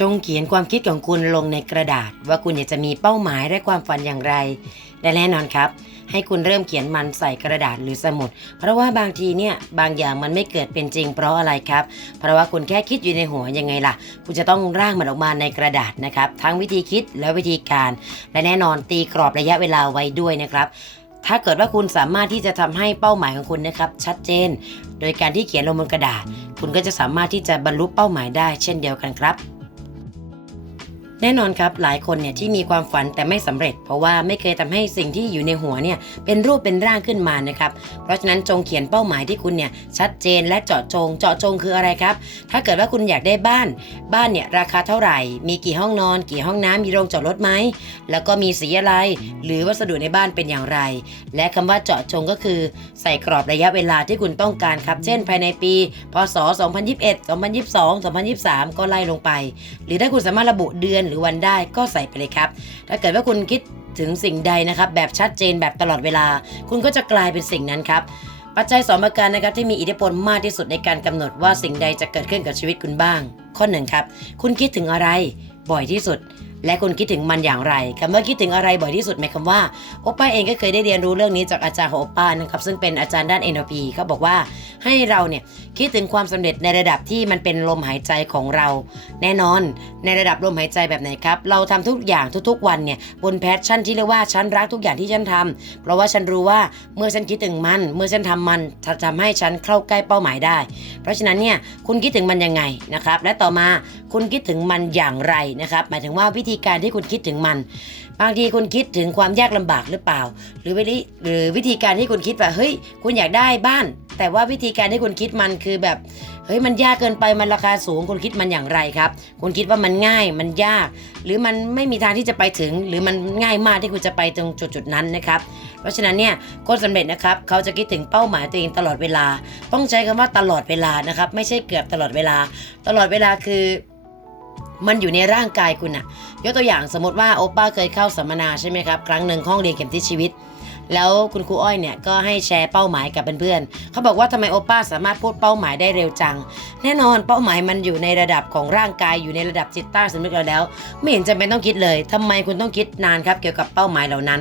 จงเขียนความคิดของคุณลงในกระดาษ ว่าคุณอยากจะมีเป้าหมายและความฝันอย่างไร และแน่นอนครับ ให้คุณเริ่มเขียนมันใส่กระดาษหรือสมุด เพราะว่าบางทีเนี่ยบางอย่างมันไม่เกิดเป็นจริง เพราะอะไรครับ เพราะว่าคุณแค่คิดอยู่ในหัวยังไงล่ะ คุณจะต้องร่างมันออกมาในกระดาษนะครับ ทั้งวิธีคิดและวิธีการ และแน่นอนตีกรอบระยะเวลาไว้ด้วยนะครับถ้าเกิดว่าคุณสามารถที่จะทำให้เป้าหมายของคุณนะครับ ชัดเจน โดยการที่เขียนลงบนกระดาษ คุณก็จะสามารถที่จะบรรลุเป้าหมายได้เช่นเดียวกันครับ แน่นอนครับหลายคนเนี่ยที่มีความฝันแต่ไม่สำเร็จ เพราะว่าไม่เคยทำให้สิ่งที่อยู่ในหัวเนี่ยเป็นรูปเป็นร่างขึ้นมานะครับเพราะฉะนั้นจงเขียนเป้าหมายที่คุณเนี่ยชัดเจนและเจาะจง เจาะจงคืออะไรครับ ถ้าเกิดว่าคุณอยากได้บ้าน บ้านเนี่ยราคาเท่าไหร่ มีกี่ห้องนอน กี่ห้องน้ำมีโรงจอดรถไหมแล้วก็มีสีอะไร หรือวัสดุในบ้านเป็นอย่างไร และคำว่าเจาะจงก็คือ ใส่กรอบระยะเวลาที่คุณต้องการครับ เช่น ภายในปี พศ 2021 2022 2023 ก็ไล่ลงไป หรือถ้าคุณสามารถระบุเดือนหรือวันได้ก็ใส่ไปเลยครับ ถ้าเกิดว่าคุณคิดถึงสิ่งใดนะครับ แบบชัดเจนแบบตลอดเวลา คุณก็จะกลายเป็นสิ่งนั้นครับปัจจัยสองประการนะครับที่มีอิทธิพลมากที่สุดในการกำหนดว่าสิ่งใดจะเกิดขึ้นกับชีวิตคุณบ้าง ข้อหนึ่งครับคุณคิดถึงอะไรบ่อยที่สุด และคุณคิดถึงมันอย่างไรคำว่าคิดถึงอะไรบ่อยที่สุดหมายความว่าโอป้าเองก็เคยได้เรียนรู้เรื่องนี้จากอาจารย์ของโอป้านะครับซึ่งเป็นอาจารย์ด้าน NLP เขาบอกว่า ให้เราเนี่ยคิดถึงความสำเร็จในระดับที่มันเป็นลมหายใจของเรา แน่นอนในระดับลมหายใจแบบไหนครับ เราทำทุกอย่างทุกๆวันเนี่ยบนแพชชั่นที่เรียกว่าฉันรักทุกอย่างที่ฉันทำเพราะว่าฉันรู้ว่าเมื่อฉันคิดถึงมัน เมื่อฉันทำมันจะทำให้ฉันเข้าใกล้เป้าหมายได้ เพราะฉะนั้นเนี่ยคุณคิดถึงมันยังไงนะครับและต่อมาคุณคิดถึงมันอย่างไรนะครับ หมายถึงว่าวิธีการที่คุณคิดถึงมัน บางทีคุณคิดถึงความยากลำบากหรือเปล่า หรือวิธีหรือวิธีการที่คุณคิดว่าเฮ้ยคุณอยากได้บ้าน แต่ว่าวิธีการที่คุณคิดมันคือแบบเฮ้ยมันยากเกินไปมันราคาสูงคุณคิดมันอย่างไรครับ คุณคิดว่ามันง่ายมันยาก หรือมันไม่มีทางที่จะไปถึง หรือมันง่ายมากที่คุณจะไปตรงจุดๆนั้นนะครับ เพราะฉะนั้นเนี่ยคนสำเร็จนะครับเขาจะคิดถึงเป้าหมายตัวเองตลอดเวลา ต้องใช้คำว่าตลอดเวลานะครับ ไม่ใช่เกือบตลอดเวลา ตลอดเวลาคือมันอยู่ในร่างกายคุณอะยกตัวอย่างสมมติว่าโอป้าเคยเข้าสัมมนาใช่ไหมครับ ครั้งหนึ่งห้องเรียนเข็มทิศชีวิต แล้วคุณครูอ้อยเนี่ยก็ให้แชร์เป้าหมายกับเพื่อนๆเขาบอกว่าทำไมโอป้าสามารถพูดเป้าหมายได้เร็วจัง แน่นอนเป้าหมายมันอยู่ในระดับของร่างกายอยู่ในระดับจิตใต้สำนึกเราแล้ว ไม่เห็นจำเป็นต้องคิดเลยทำไมคุณต้องคิดนานครับเกี่ยวกับเป้าหมายเหล่านั้น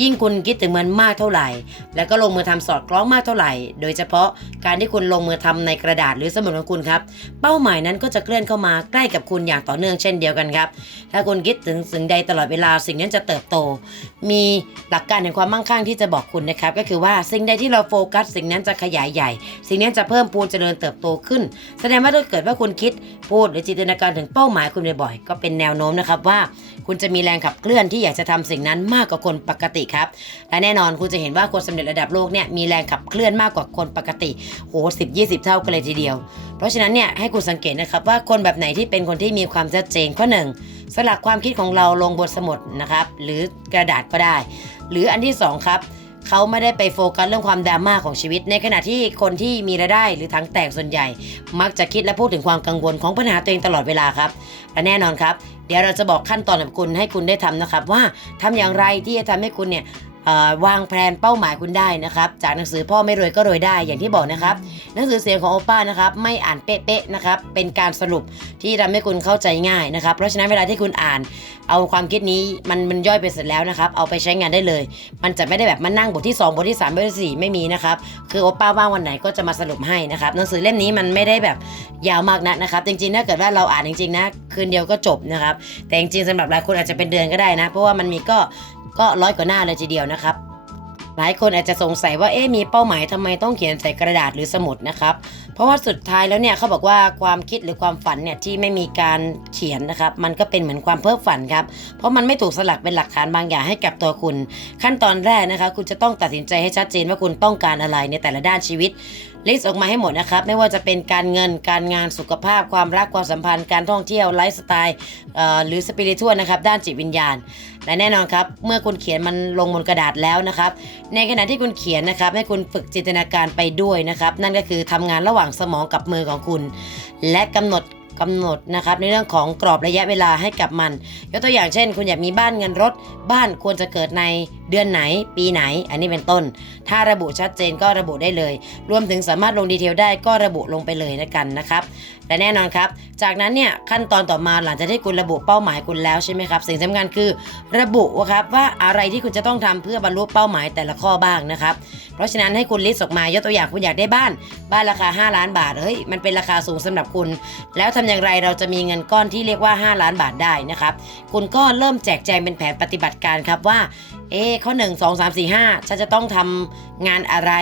ยิ่งคุณคิดถึงมันมากเท่าไหร่ แล้วก็ลงมือทำสอดคล้องมากเท่าไหร่ โดยเฉพาะการที่คุณลงมือทำในกระดาษหรือสมุดของคุณครับเป้าหมายนั้นก็จะเคลื่อนเข้ามาใกล้กับคุณอย่างต่อเนื่องเช่นเดียวกันครับถ้าคุณคิดถึงสิ่งใดตลอดเวลาสิ่งนั้นจะเติบโต มีหลักการแห่งความมั่งคั่งที่จะบอกคุณนะครับ ก็คือว่าสิ่งใดที่เราโฟกัส สิ่งนั้นจะขยายใหญ่ สิ่งนั้นจะเพิ่มพูนเจริญเติบโตขึ้น แสดงว่าถ้าเกิดว่าคุณคิดพูดหรือจินตนาการถึงเป้าหมายคุณบ่อยๆก็เป็นแนวโน้มนะครับว่า คุณจะมีแรงขับเคลื่อนที่อยากจะทำสิ่งนั้นมากกว่าคนปกติครับและแน่นอนคุณจะเห็นว่าคนสำเร็จระดับโลกเนี่ยมีแรงขับเคลื่อนมากกว่าคนปกติโหสิบยี่สิบเท่ากันเลยทีเดียว เพราะฉะนั้นเนี่ยให้คุณสังเกตนะครับว่าคนแบบไหนที่เป็นคนที่มีความชัดเจนข้อหนึ่งสลักความคิดของเราลงบนสมุดนะครับหรือกระดาษก็ได้ หรืออันที่สองครับเขาไม่ได้ไปโฟกัสเรื่องความดราม่าของชีวิต ในขณะที่คนที่มีรายได้หรือทั้งแตกส่วนใหญ่ มักจะคิดและพูดถึงความกังวลของปัญหาตัวเองตลอดเวลาครับและแน่นอนครับ เดี๋ยวเราจะบอกขั้นตอนกับคุณให้คุณได้ทำนะครับ ว่าทำอย่างไรที่จะทำให้คุณเนี่ย วางแผนเป้าหมายคุณได้นะครับ จากหนังสือพ่อไม่รวยก็รวยได้อย่างที่บอกนะครับ หนังสือเสียงของโอป้านะครับไม่อ่านเป๊ะๆนะครับ เป็นการสรุปที่ทำให้คุณเข้าใจง่ายนะครับ เพราะฉะนั้นเวลาที่คุณอ่าน เอาความคิดนี้มันมันย่อยไปเสร็จแล้วนะครับ เอาไปใช้งานได้เลย มันจะไม่ได้แบบมานั่งบทที่ 2 บทที่ 3 บทที่ 4 ไม่มีนะครับ คือโอป้าว่างวันไหนก็จะมาสรุปให้นะครับ หนังสือเล่มนี้มันไม่ได้แบบยาวมากนักนะครับ จริงๆถ้าเกิดว่าเราอ่านจริงๆนะคืนเดียวก็จบนะครับ แต่จริงๆสำหรับหลายคนอาจจะเป็นเดือนก็ได้นะ เพราะว่ามันมีก็ ก็ร้อยกว่าหน้าเลยทีเดียวนะครับ หลายคนอาจจะสงสัยว่าเอ๊ะมีเป้าหมายทำไมต้องเขียนใส่กระดาษหรือสมุดนะครับ เพราะว่าสุดท้ายแล้วเนี่ยเขาบอกว่าความคิดหรือความฝันเนี่ยที่ไม่มีการเขียนนะครับ มันก็เป็นเหมือนความเพ้อฝันครับ เพราะมันไม่ถูกสลักเป็นหลักฐานบางอย่างให้กับตัวคุณ ขั้นตอนแรกนะคะ คุณจะต้องตัดสินใจให้ชัดเจนว่าคุณต้องการอะไรในแต่ละด้านชีวิตลิสต์ออกมาให้หมดนะครับ ไม่ว่าจะเป็นการเงินการงานสุขภาพ ความรักความสัมพันธ์ การท่องเที่ยวไลฟ์สไตล์หรือสปิริตวลนะครับ ด้านจิตวิญญาณ และแน่นอนครับ เมื่อคุณเขียนมันลงบนกระดาษแล้วนะครับ ในขณะที่คุณเขียนนะครับ ให้คุณฝึกจินตนาการไปด้วยนะครับ นั่นก็คือทำงานระหว่างสมองกับมือของคุณ และกำหนดกำหนดนะครับในเรื่องของกรอบระยะเวลาให้กับมัน ยกตัวอย่างเช่น คุณอยากมีบ้านเงินรถ บ้านควรจะเกิดใน เดือนไหน ปีไหน อันนี้เป็นต้น ถ้าระบุชัดเจนก็ระบุได้เลย รวมถึงสามารถลงดีเทลได้ก็ระบุลงไปเลยนะกันนะครับและแน่นอนครับ จากนั้นเนี่ยขั้นตอนต่อมาหลังจากที่คุณระบุเป้าหมายคุณแล้วใช่ไหมครับ สิ่งสำคัญคือ ระบุว่าครับว่าอะไรที่คุณจะต้องทำเพื่อบรรลุเป้าหมายแต่ละข้อบ้างนะครับ เพราะฉะนั้นให้คุณลิสต์ออกมายกตัวอย่างคุณอยากได้บ้าน บ้านราคา 5 ล้านบาทเฮ้ยมันเป็นราคาสูงสำหรับคุณ แล้วทำอย่างไรเราจะมีเงินก้อนที่เรียกว่า 5 ล้านบาทได้นะครับคุณก็เริ่มแจกแจงเป็นแผนปฏิบัติการครับว่า เอ๊ข้อ 1 2 3 4 5 ฉันจะต้องทำงานอะไร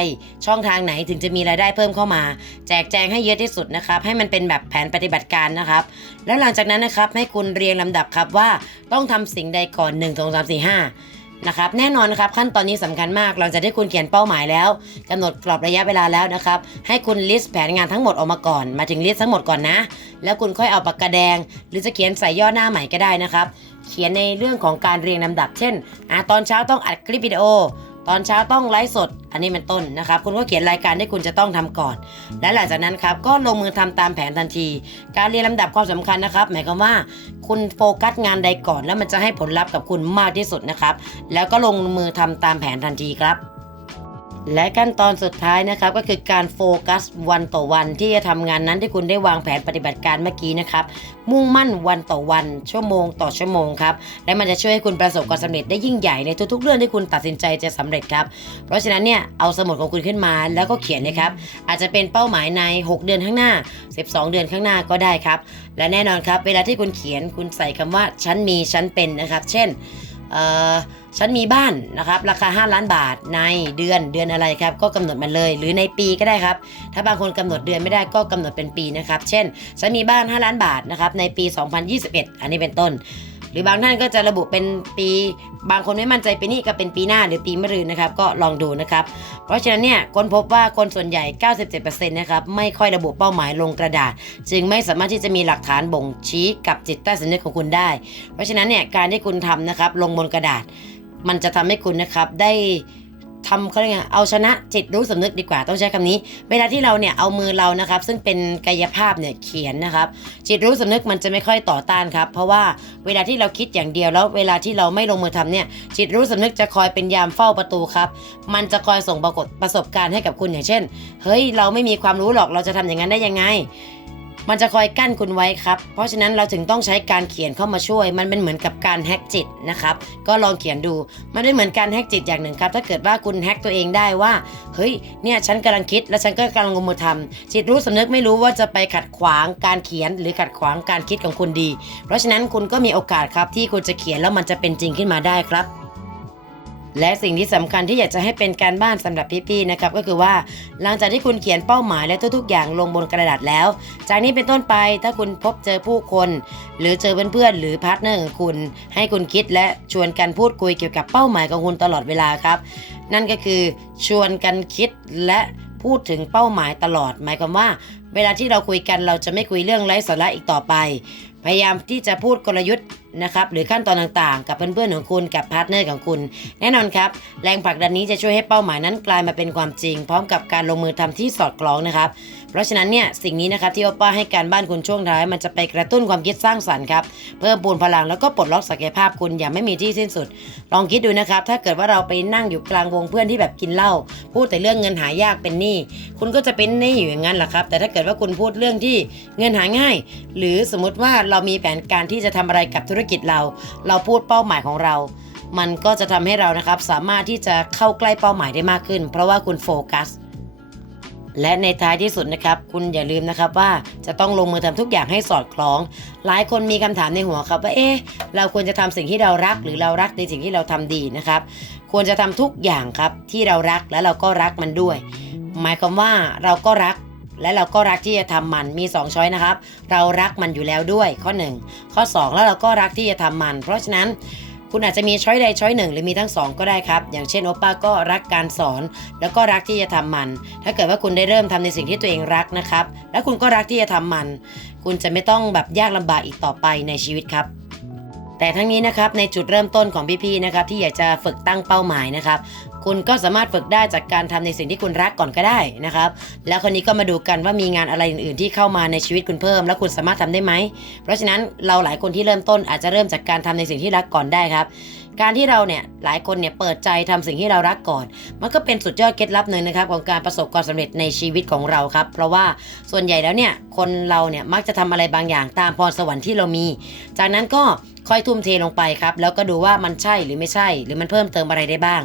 ช่องทางไหนถึงจะมีรายได้เพิ่มเข้ามา แจกแจงให้เยอะที่สุดนะครับ ให้มันเป็นแบบแผนปฏิบัติการนะครับ แล้วหลังจากนั้นนะครับให้คุณเรียงลำดับครับว่าต้องทำสิ่งใดก่อน 1 2 3 4 5นะครับแน่นอนนะครับขั้นตอนนี้สำคัญมากหลังจากที่คุณเขียนเป้าหมายแล้วกำหนดกรอบระยะเวลาแล้วนะครับ ให้คุณลิสต์แผนงานทั้งหมดออกมาก่อน มาถึงลิสต์ทั้งหมดก่อนนะ แล้วคุณค่อยเอาปากกาแดง หรือจะเขียนใส่ย่อหน้าใหม่ก็ได้นะครับ เขียนในเรื่องของการเรียงลำดับ เช่นอะตอนเช้าต้องอัดคลิปวิดีโอ ตอนเช้าต้องไลฟ์สด อันนี้เป็นต้นนะครับ คุณก็เขียนรายการที่คุณจะต้องทำก่อน และหลังจากนั้นครับก็ลงมือทำตามแผนทันที การเรียงลำดับความสำคัญนะครับ หมายความว่าคุณโฟกัสงานใดก่อน แล้วมันจะให้ผลลัพธ์กับคุณมากที่สุดนะครับ แล้วก็ลงมือทำตามแผนทันทีครับ และขั้นตอนสุดท้ายนะครับก็คือการโฟกัสวันต่อวัน ที่จะทำงานนั้นที่คุณได้วางแผนปฏิบัติการเมื่อกี้นะครับ มุ่งมั่นวันต่อวัน ชั่วโมงต่อชั่วโมงครับ และมันจะช่วยให้คุณประสบความสำเร็จได้ยิ่งใหญ่ในทุกๆ เรื่องที่คุณตัดสินใจจะสำเร็จครับ เพราะฉะนั้นเนี่ยเอาสมุดของคุณขึ้นมาแล้วก็เขียนนะครับ อาจจะเป็นเป้าหมายใน 6 เดือนข้างหน้า 12 เดือนข้างหน้าก็ได้ครับ และแน่นอนครับ เวลาที่คุณเขียนคุณใส่คำว่าฉันมีฉันเป็นนะครับ เช่น ฉันมีบ้านนะครับราคา 5 ล้านบาทในเดือนเดือนอะไรครับก็กำหนดมันเลย หรือในปีก็ได้ครับ ถ้าบางคนกำหนดเดือนไม่ได้ก็กำหนดเป็นปีนะครับ เช่น ฉันมีบ้าน 5 ล้านบาทนะครับในปี 2021 อันนี้เป็นต้น หรือบางท่านก็จะระบุเป็นปี บางคนไม่มั่นใจปีนี้ก็เป็นปีหน้าหรือปีมะรืนนะครับ ก็ลองดูนะครับ เพราะฉะนั้นเนี่ยคนพบว่าคนส่วนใหญ่ 97%นะครับไม่ค่อยระบุเป้าหมายลงกระดาษ จึงไม่สามารถที่จะมีหลักฐานบ่งชี้กับจิตใต้สำนึกของคุณได้ เพราะฉะนั้นเนี่ยการที่คุณทำนะครับลงบนกระดาษ มันจะทำให้คุณนะครับได้ ทำเขาเรียกไงเอาชนะจิตรู้สำนึกดีกว่าต้องใช้คำนี้ เวลาที่เราเนี่ยเอามือเรานะครับ ซึ่งเป็นกายภาพเนี่ยเขียนนะครับ จิตรู้สำนึกมันจะไม่ค่อยต่อต้านครับ เพราะว่าเวลาที่เราคิดอย่างเดียวแล้ว เวลาที่เราไม่ลงมือทำเนี่ย จิตรู้สำนึกจะคอยเป็นยามเฝ้าประตูครับ มันจะคอยส่งปรากฏประสบการณ์ให้กับคุณอย่างเช่น เฮ้ย เราไม่มีความรู้หรอกเราจะทำอย่างนั้นได้ยังไง มันจะคอยกั้นคุณไว้ครับ เพราะฉะนั้นเราถึงต้องใช้การเขียนเข้ามาช่วย มันเป็นเหมือนกับการแฮ็กจิตนะครับ ก็ลองเขียนดู มันเป็นเหมือนการแฮ็กจิตอย่างหนึ่งครับ ถ้าเกิดว่าคุณแฮ็กตัวเองได้ว่า เฮ้ย เนี่ยฉันกำลังคิด แล้วฉันก็กำลังลงมือทำจิตรู้สำนึกไม่รู้ว่าจะไปขัดขวางการเขียน หรือขัดขวางการคิดของคุณดี เพราะฉะนั้นคุณก็มีโอกาสครับที่คุณจะเขียนแล้วมันจะเป็นจริงขึ้นมาได้ครับ และสิ่งที่สำคัญที่อยากจะให้เป็นการบ้านสำหรับพี่ๆนะครับก็คือว่าหลังจากที่คุณเขียนเป้าหมายและทุกๆอย่างลงบนกระดาษแล้ว จากนี้เป็นต้นไปถ้าคุณพบเจอผู้คน หรือเจอเพื่อนๆหรือพาร์ทเนอร์ของคุณ ให้คุณคิดและชวนกันพูดคุยเกี่ยวกับเป้าหมายของคุณตลอดเวลาครับ นั่นก็คือชวนกันคิดและพูดถึงเป้าหมายตลอด หมายความว่า เวลาที่เราคุยกันเราจะไม่คุยเรื่องไร้สาระอีกต่อไป พยายามที่จะพูดกลยุทธ์นะครับหรือขั้นตอนต่างๆ กับเพื่อนๆของคุณกับพาร์ทเนอร์ของคุณ แน่นอนครับ แรงผลักดันนี้จะช่วยให้เป้าหมายนั้นกลายมาเป็นความจริง พร้อมกับการลงมือทำที่สอดคล้องนะครับ เพราะฉะนั้นเนี่ยสิ่งนี้นะครับที่โอป้าให้การบ้านคุณช่วงท้ายมันจะไปกระตุ้นความคิดสร้างสรรค์ครับเพิ่มปูนพลังแล้วก็ปลดล็อกศักยภาพคุณอย่างไม่มีที่สิ้นสุด ลองคิดดูนะครับถ้าเกิดว่าเราไปนั่งอยู่กลางวงเพื่อนที่แบบกินเหล้าพูดแต่เรื่องเงินหายากเป็นหนี้คุณก็จะเป็นหนี้อยู่อย่างนั้นแหละครับ แต่ถ้าเกิดว่าคุณพูดเรื่องที่เงินหาง่าย หรือสมมติว่าเรามีแผนการที่จะทำอะไรกับธุรกิจเรา เราพูดเป้าหมายของเรามันก็จะทำให้เรานะครับสามารถที่จะเข้าใกล้เป้าหมายได้มากขึ้น เพราะว่าคุณโฟกัส และในท้ายที่สุดนะครับ คุณอย่าลืมนะครับว่าจะต้องลงมือทำทุกอย่างให้สอดคล้อง หลายคนมีคำถามในหัวครับว่าเอ๊ะเราควรจะทำสิ่งที่เรารักหรือเรารักในสิ่งที่เราทำดีนะครับ ควรจะทำทุกอย่างครับที่เรารักและเราก็รักมันด้วย หมายความว่าเราก็รักและเราก็รักที่จะทำมันมี 2 ช้อยนะครับ เรารักมันอยู่แล้วด้วยข้อ 1 ข้อ 2 แล้วเราก็รักที่จะทำมัน เพราะฉะนั้น คุณอาจจะมีช้อยใดช้อยหนึ่งหรือมีทั้งสองก็ได้ครับ อย่างเช่นโอป้าก็รักการสอน แล้วก็รักที่จะทำมัน ถ้าเกิดว่าคุณได้เริ่มทำในสิ่งที่ตัวเองรักนะครับ และคุณก็รักที่จะทำมัน คุณจะไม่ต้องแบบยากลำบากอีกต่อไปในชีวิตครับแต่ทั้งนี้นะครับในจุดเริ่มต้นของพี่ๆนะครับที่อยากจะฝึกตั้งเป้าหมายนะครับ คุณก็สามารถฝึกได้จากการทำในสิ่งที่คุณรักก่อนก็ได้นะครับ แล้วคนนี้ก็มาดูกันว่ามีงานอะไรอื่นๆที่เข้ามาในชีวิตคุณเพิ่ม แล้วคุณสามารถทำได้ไหม เพราะฉะนั้นเราหลายคนที่เริ่มต้นอาจจะเริ่มจากการทำในสิ่งที่รักก่อนได้ครับ การที่เราเนี่ยหลายคนเนี่ยเปิดใจทำสิ่งที่เรารักก่อน มันก็เป็นสุดยอดเคล็ดลับหนึ่งนะครับของการประสบความสำเร็จในชีวิตของเราครับ เพราะว่าส่วนใหญ่แล้วเนี่ยคนเราเนี่ยมักจะทำอะไรบางอย่างตามพรสวรรค์ที่เรามี จากนั้นก็ ค่อยทุ่มเทลงไปครับ แล้วก็ดูว่ามันใช่หรือไม่ใช่ หรือมันเพิ่มเติมอะไรได้บ้าง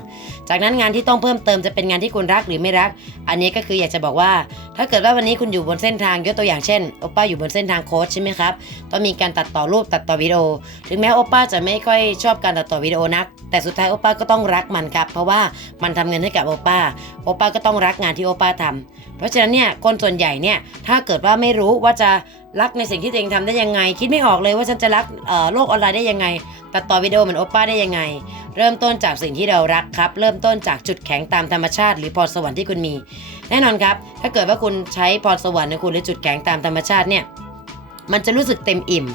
จากนั้นงานที่ต้องเพิ่มเติมจะเป็นงานที่คุณรักหรือไม่รัก อันนี้ก็คืออยากจะบอกว่า ถ้าเกิดว่าวันนี้คุณอยู่บนเส้นทางยกตัวอย่างเช่นโอป้าอยู่บนเส้นทางโค้ชใช่ไหมครับต้องมีการตัดต่อรูปตัดต่อวิดีโอ ถึงแม้โอป้าจะไม่ค่อยชอบการตัดต่อวิดีโอนัก แต่สุดท้ายโอป้าก็ต้องรักมันครับ เพราะว่ามันทำเงินให้กับโอป้าโอป้าก็ต้องรักงานที่โอป้าทำเพราะฉะนั้นเนี่ยคนส่วนใหญ่เนี่ยถ้าเกิดว่าไม่รู้ว่าจะรักในสิ่งที่ตัวเองทำได้ยังไง คิดไม่ออกเลยว่าฉันจะรักโลกออนไลน์ได้ยังไงตัดต่อวิดีโอเหมือนโอป้าได้ยังไง เริ่มต้นจากสิ่งที่เรารักครับ เริ่มต้นจากจุดแข็งตามธรรมชาติ หรือพรสวรรค์ที่คุณมี แน่นอนครับ ถ้าเกิดว่าคุณใช้พรสวรรค์ของคุณหรือจุดแข็งตามธรรมชาติเนี่ยมันจะรู้สึกเต็มอิ่ม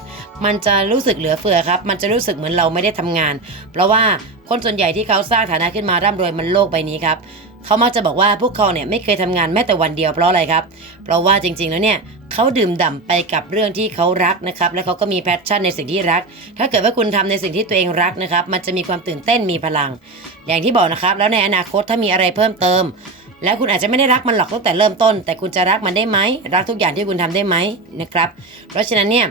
มันจะรู้สึกเหลือเฟือครับ มันจะรู้สึกเหมือนเราไม่ได้ทำงาน เพราะว่าคนส่วนใหญ่ที่เขาสร้างฐานะขึ้นมาร่ำรวยมันโลกใบนี้ครับ เขามักจะบอกว่าพวกเขาเนี่ยไม่เคยทำงานแม้แต่วันเดียวเพราะอะไรครับ เพราะว่าจริงๆแล้วเนี่ยเขาดื่มด่ำไปกับเรื่องที่เขารักนะครับ และเขาก็มีแพชชั่นในสิ่งที่รัก ถ้าเกิดว่าคุณทำในสิ่งที่ตัวเองรักนะครับ มันจะมีความตื่นเต้นมีพลัง อย่างที่บอกนะครับ แล้วในอนาคตถ้ามีอะไรเพิ่มเติม แล้วคุณอาจจะไม่ได้รักมันหรอกตั้งแต่เริ่มต้น แต่คุณจะรักมันได้ไหมรักทุกอย่างที่คุณทำได้ไหมนะครับ เพราะฉะนั้นเนี่ย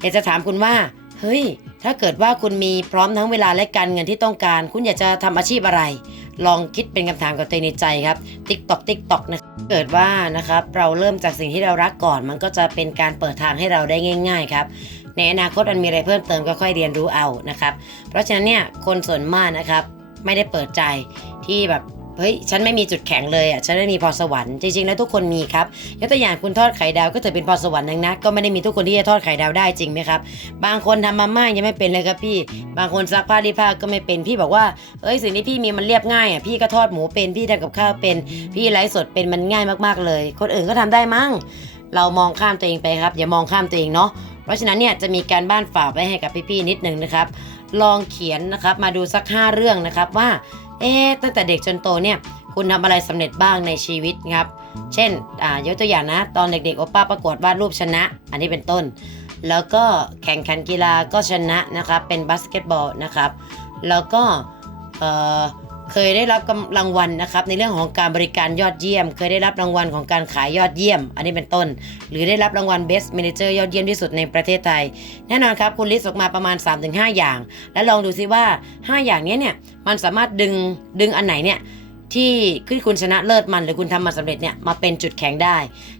อยากจะถามคุณว่าเฮ้ย ถ้าเกิดว่าคุณมีพร้อมทั้งเวลาและการเงินที่ต้องการ คุณอยากจะทำอาชีพอะไร ลองคิดเป็นคำถามกับตัวเองในใจครับติ๊กตอกติ๊กตอกนะเกิดว่านะครับเราเริ่มจากสิ่งที่เรารักก่อน มันก็จะเป็นการเปิดทางให้เราได้ง่าย ๆ ครับ ในอนาคตมันมีอะไรเพิ่มเติมก็ค่อยเรียนรู้เอานะครับ เพราะฉะนั้นเนี่ยคนส่วนมากนะครับไม่ได้เปิดใจที่แบบ เฮ้ยฉันไม่มีจุดแข็งเลยอะฉันไม่มีพรสวรรค์จริงๆแล้วทุกคนมีครับยกตัวอย่างคุณทอดไข่ดาวก็ถือเป็นพรสวรรค์นึงนะก็ไม่ได้มีทุกคนที่จะทอดไข่ดาวได้จริงไหมครับบางคนทำมาม่ายังไม่เป็นเลยครับพี่ บางคนซักผ้ารีดผ้าก็ไม่เป็นพี่บอกว่าเอ้ยสิ่งที่พี่มีมันเรียบง่ายอะพี่ก็ทอดหมูเป็นพี่ทำกับข้าวเป็น พี่ไลฟ์สดเป็นมันง่ายมากๆเลย คนอื่นก็ทำได้มั้งเรามองข้ามตัวเองไปครับ อย่ามองข้ามตัวเองเนาะเพราะฉะนั้นเนี่ยจะมีการบ้านฝากไว้ให้กับพี่ๆนิดนึงนะครับ ลองเขียนนะครับมาดูสัก 5 เรื่องนะครับว่า เอ๊ะตั้งแต่เด็กจนโตเนี่ยคุณทำอะไรสำเร็จบ้างในชีวิตครับ เช่นอ่ายกตัวอย่างนะ ตอนเด็กๆโอป้าประกวดวาดรูปชนะ อันนี้เป็นต้น แล้วก็แข่งขันกีฬาก็ชนะนะครับเป็นบาสเกตบอลนะครับ แล้วก็เอ่อ เคยได้รับรางวัลนะครับในเรื่องของการบริการยอดเยี่ยม เคยได้รับรางวัลของการขายยอดเยี่ยม อันนี้เป็นต้น หรือได้รับรางวัล Best Manager ยอดเยี่ยมที่สุดในประเทศไทย แน่นอนครับคุณลิสต์ออกมาประมาณ 3-5 อย่าง และลองดูซิว่า 5 อย่างนี้เนี่ยมันสามารถดึงดึงอันไหนเนี่ย ที่คือคุณชนะเลิศมันหรือคุณทำมาสำเร็จเนี่ยมาเป็นจุดแข็งได้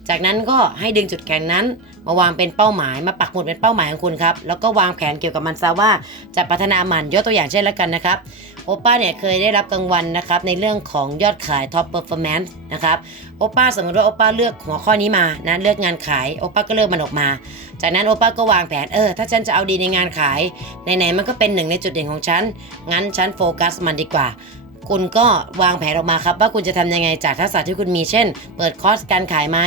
จากนั้นก็ให้ดึงจุดแข็งนั้น มาวางเป็นเป้าหมาย มาปักหมุดเป็นเป้าหมายของคุณครับ แล้วก็วางแผนเกี่ยวกับมันซะว่าจะพัฒนามันยกตัวอย่างเช่นแล้วกันนะครับ โอป้าเนี่ยเคยได้รับรางวัลนะครับในเรื่องของยอดขาย Top Performance นะครับ โอป้าสมมติว่าโอป้าเลือกหัวข้อนี้มา นะเลือกงานขาย โอป้าก็เลือกมันออกมา จากนั้นโอป้าก็วางแผน เออ ถ้าฉันจะเอาดีในงานขาย ไหนๆมันก็เป็นหนึ่งในจุดเด่นของฉัน งั้นฉันโฟกัสมันดีกว่า คุณก็วางแผนออกมาครับว่าคุณจะทำยังไงจากทักษะที่คุณมีเช่น เปิดคอร์สการขายไหม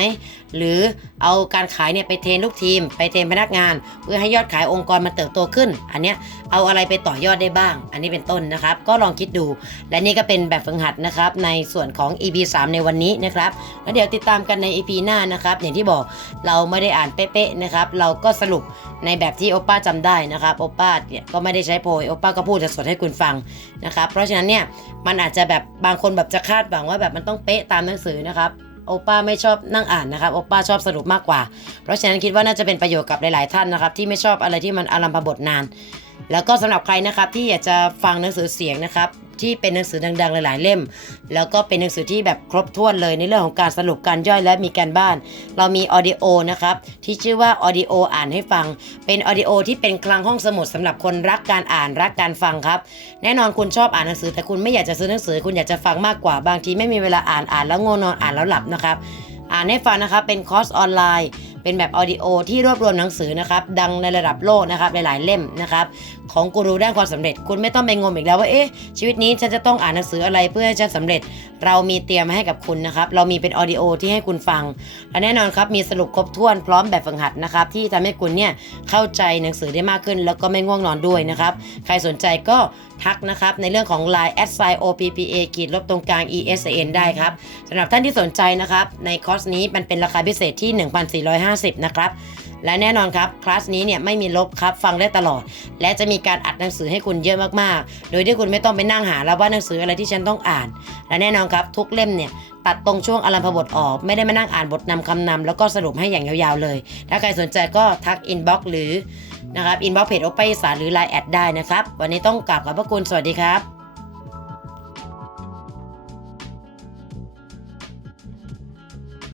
หรือเอาการขายเนี่ยไปเทรนลูกทีม ไปเทรนพนักงาน เพื่อให้ยอดขายองค์กรมันเติบโตขึ้น อันเนี้ยเอาอะไรไปต่อยอดได้บ้าง อันนี้เป็นต้นนะครับ ก็ลองคิดดู และนี่ก็เป็นแบบฝึกหัดนะครับในส่วนของ EP 3 ในวันนี้นะครับแล้วเดี๋ยวติดตามกันใน EP หน้านะครับอย่างที่บอกเราไม่ได้อ่านเป๊ะๆนะครับเราก็สรุปในแบบที่โอป้าจำได้นะครับโอป้าเนี่ยก็ไม่ได้ใช้โพยโอป้าก็พูดสดๆให้คุณฟังนะครับเพราะฉะนั้นเนี่ยมันันอาจจะแบบบางคนแบบจะคาดหวังว่าแบบมันต้องเป๊ะตามหนังสือนะครับโอป้าไม่ชอบนั่งอ่านนะครับโอป้าชอบสรุปมากกว่า เพราะฉะนั้นคิดว่าน่าจะเป็นประโยชน์กับหลาย ๆ ท่านนะครับที่ไม่ชอบอะไรที่มันอารัมพบทนาน แล้วก็สำหรับใครนะครับที่อยากจะฟังหนังสือเสียงนะครับ ที่เป็นหนังสือดังๆหลายๆเล่ม แล้วก็เป็นหนังสือที่แบบครบถ้วนเลยในเรื่องของการสรุปการย่อยและมีการบ้าน เรามีออดิโอนะครับที่ชื่อว่าออดิโออ่านให้ฟัง เป็นออดิโอที่เป็นคลังห้องสมุดสำหรับคนรักการอ่านรักการฟังครับ แน่นอนคุณชอบอ่านหนังสือแต่คุณไม่อยากจะซื้อหนังสือ คุณอยากจะฟังมากกว่าบางทีไม่มีเวลาอ่านอ่านแล้วง่วงนอนอ่านแล้วหลับนะครับอ่านให้ฟังนะครับเป็นคอร์สออนไลน์ เป็นแบบออดิโอที่รวบรวมหนังสือนะครับดังในระดับโลกนะครับหลาย ๆ เล่มนะครับของกูรูด้านความสำเร็จ คุณไม่ต้องไปงมอีกแล้วว่าเอ๊ะชีวิตนี้ฉันจะต้องอ่านหนังสืออะไรเพื่อให้ฉันสำเร็จ เรามีเตรียมมาให้กับคุณนะครับเรามีเป็นออดิโอที่ให้คุณฟังและแน่นอนครับมีสรุปครบถ้วนพร้อมแบบฝึกหัดนะครับที่ทำให้คุณเนี่ยเข้าใจหนังสือได้มากขึ้น แล้วก็ไม่ง่วงนอนด้วยนะครับใครสนใจก็ ทักนะครับ ในเรื่องของ Line at sign OPPA ขีดลบตรงกลาง ESN ได้ครับสำหรับท่านที่สนใจนะครับ ในคอร์สนี้มันเป็นราคาพิเศษที่ 1,450 นะครับ และแน่นอนครับ คลาสนี้เนี่ยไม่มีลบครับ ฟังได้ตลอด และจะมีการอัดหนังสือให้คุณเยอะมากๆ โดยที่คุณไม่ต้องไปนั่งหาแล้วว่าหนังสืออะไรที่ฉันต้องอ่าน และแน่นอนครับทุกเล่มเนี่ยตัดตรงช่วงอลัมพบทออก ไม่ได้มานั่งอ่านบทนำคำนำแล้วก็สรุปให้อย่างยาวๆเลย ถ้าใครสนใจก็ทักอินบ็อกหรือ นะครับอินบ็อกเพจโอปป้าอีสานหรือไลน์แอดได้นะครับ วันนี้ต้องกราบขอบพระคุณสวัสดีครับ